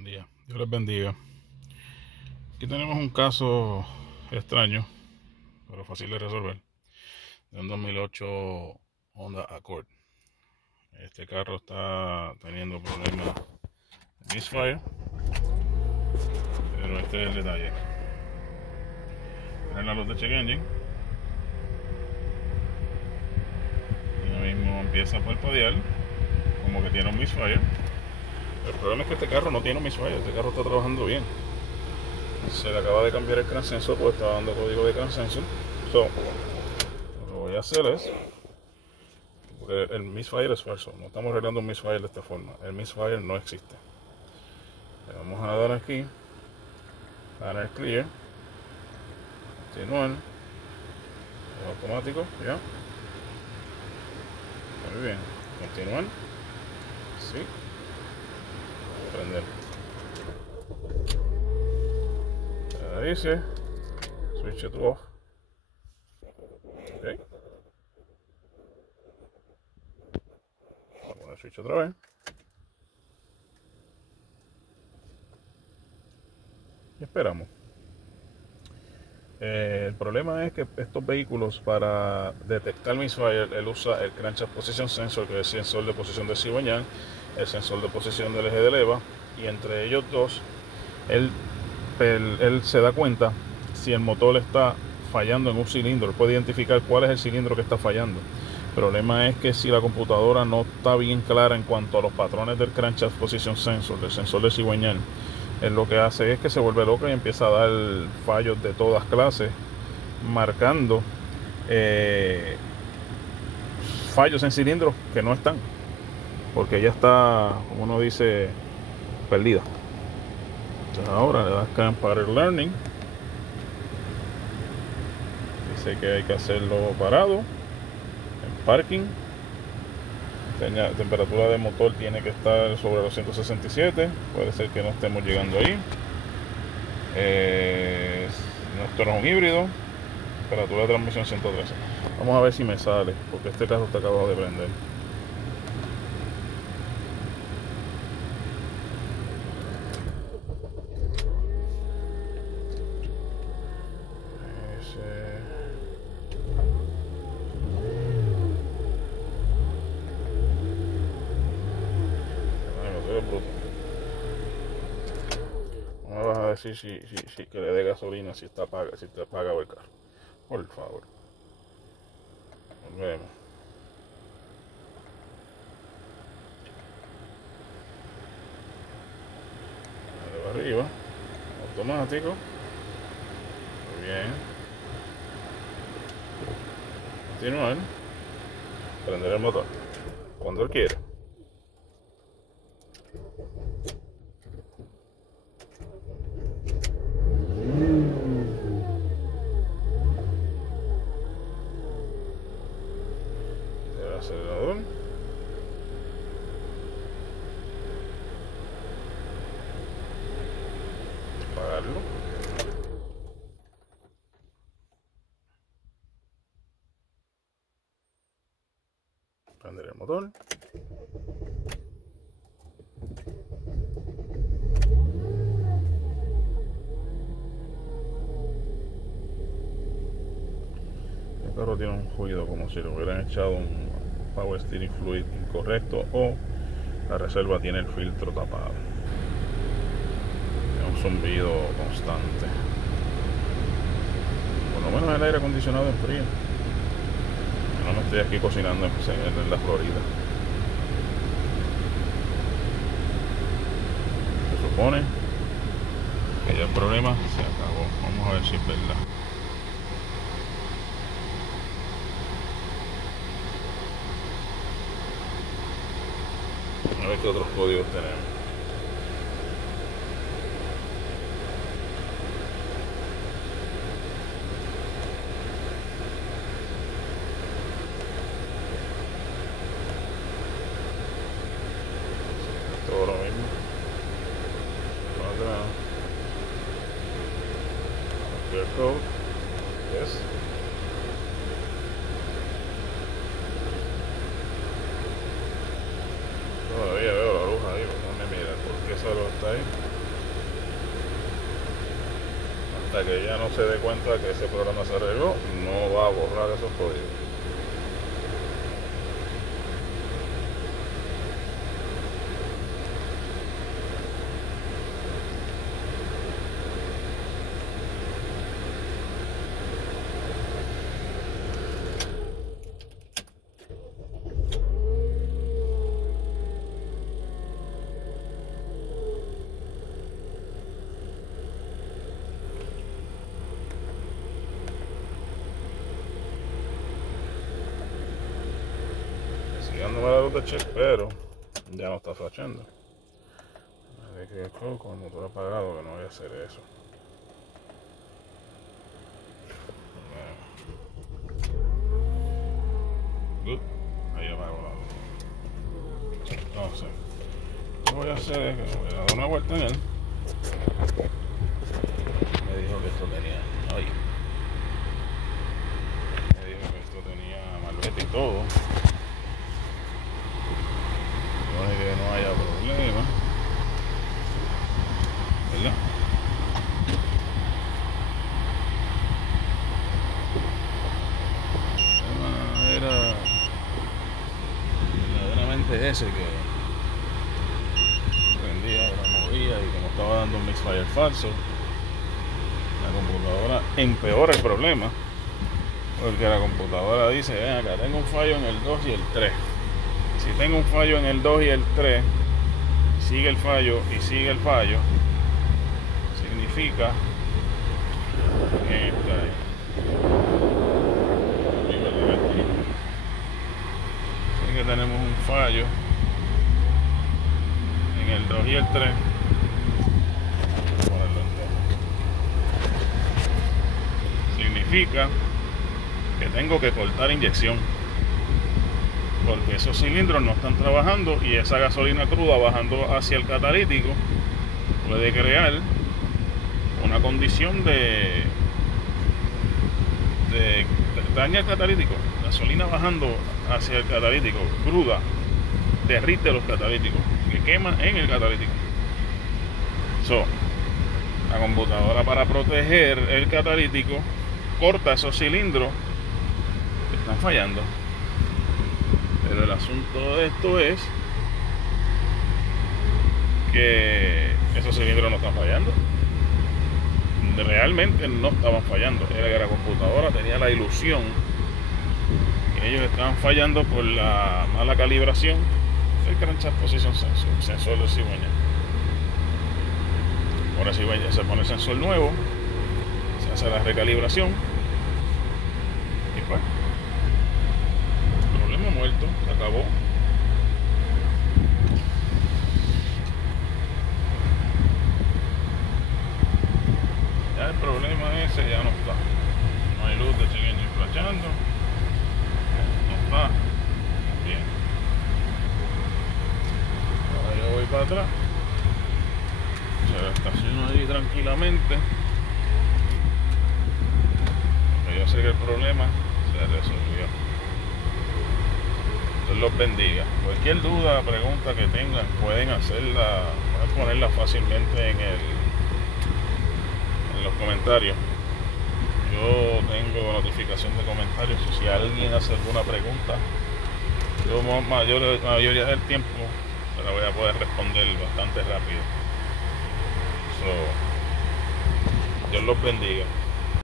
Buen día, Dios les bendiga. Aquí tenemos un caso extraño, pero fácil de resolver, de un 2008 Honda Accord. Este carro está teniendo problemas de misfire, pero este es el detalle. Tiene la luz de check engine y ahora mismo empieza a parpadear como que tiene un misfire. El problema es que este carro no tiene un misfire, este carro está trabajando bien. Se le acaba de cambiar el crank sensor porque estaba dando código de crank sensor. Lo que voy a hacer es, porque el misfire es falso, no estamos arreglando un misfire de esta forma, el misfire no existe. Le vamos a dar aquí, panel clear, continuar, automático, ya, muy bien, continuar, sí, prender. Ya dice, switch it off, ok, vamos a poner switch otra vez. Y esperamos. El problema es que estos vehículos, para detectar misfire, él usa el crankshaft position sensor, que es el sensor de posición del cigüeñal, el sensor de posición del eje de leva, y entre ellos dos él se da cuenta si el motor está fallando en un cilindro. Él puede identificar cuál es el cilindro que está fallando. El problema es que si la computadora no está bien clara en cuanto a los patrones del crankshaft position sensor, del sensor de cigüeñal, él lo que hace es que se vuelve loca y empieza a dar fallos de todas clases, marcando fallos en cilindros que no están, porque ella está, como uno dice, perdida. Entonces ahora le das Camp Pattern Learning, dice que hay que hacerlo parado, en parking. La temperatura de motor tiene que estar sobre los 167, puede ser que no estemos llegando ahí. Esto no es un híbrido. Temperatura de transmisión 113. Vamos a ver si me sale, porque este carro está acabado de prender. No me vas a decir si que le dé gasolina, si está apagado el carro. Por favor. Volvemos. Dale arriba. Automático. Muy bien. Continuar. Prender el motor. Cuando él quiere. El acelerador. Apagarlo. Prender el motor. El carro tiene un ruido como si le hubieran echado un power steering fluid incorrecto, o la reserva tiene el filtro tapado. Tiene un zumbido constante. Por lo menos el aire acondicionado enfría. No me estoy aquí cocinando en la Florida. Se supone que ya el problema se acabó. Vamos a ver si es verdad. A ver qué otros códigos tenemos. Todo lo mismo. Atrás. Clear code. Yes. Todavía veo la luz ahí, no me mira. ¿Por qué esa luz está ahí? hasta que ella no se dé cuenta que ese programa se arregló, no va a borrar esos códigos. Dándome la luz de check, pero ya no está flashando. Así que con el motor apagado, que no voy a hacer eso. Ahí apago la luz. Entonces, lo que voy a hacer es que voy a dar una vuelta en él. Me dijo que esto tenía. Ay. Me dijo que esto tenía malvete y todo. Que no haya problema, ¿verdad? Era verdaderamente ese que prendía, la movía y como estaba dando un misfire falso, la computadora empeora el problema, porque la computadora dice, ven acá, tengo un fallo en el 2 y el 3. Si tengo un fallo en el 2 y el 3, sigue el fallo y sigue el fallo, significa que tenemos un fallo en el 2 y el 3. Significa que tengo que cortar inyección, porque esos cilindros no están trabajando y esa gasolina cruda bajando hacia el catalítico puede crear una condición de daña el catalítico. Gasolina bajando hacia el catalítico cruda derrite los catalíticos, que quema en el catalítico. La computadora, para proteger el catalítico, corta esos cilindros que están fallando. Pero el asunto de esto es que esos cilindros no están fallando. Realmente no estaban fallando. Era que la computadora tenía la ilusión que ellos estaban fallando por la mala calibración del crankshaft position sensor del cigüeñal. Ahora cigüeñal se pone el sensor nuevo, se hace la recalibración y pues problema muerto, se acabó. Ya el problema ese ya no está. No hay luz de cigüeñal flashando. No está. Bien. Ahora yo voy para atrás. Se lo estaciono ahí tranquilamente. Porque yo sé que el problema se resolvió. Dios los bendiga. Cualquier duda, pregunta que tengan, pueden hacerla, pueden ponerla fácilmente en los comentarios. Yo tengo notificación de comentarios. Si alguien hace alguna pregunta, yo mayoría del tiempo se la voy a poder responder bastante rápido. Dios los bendiga.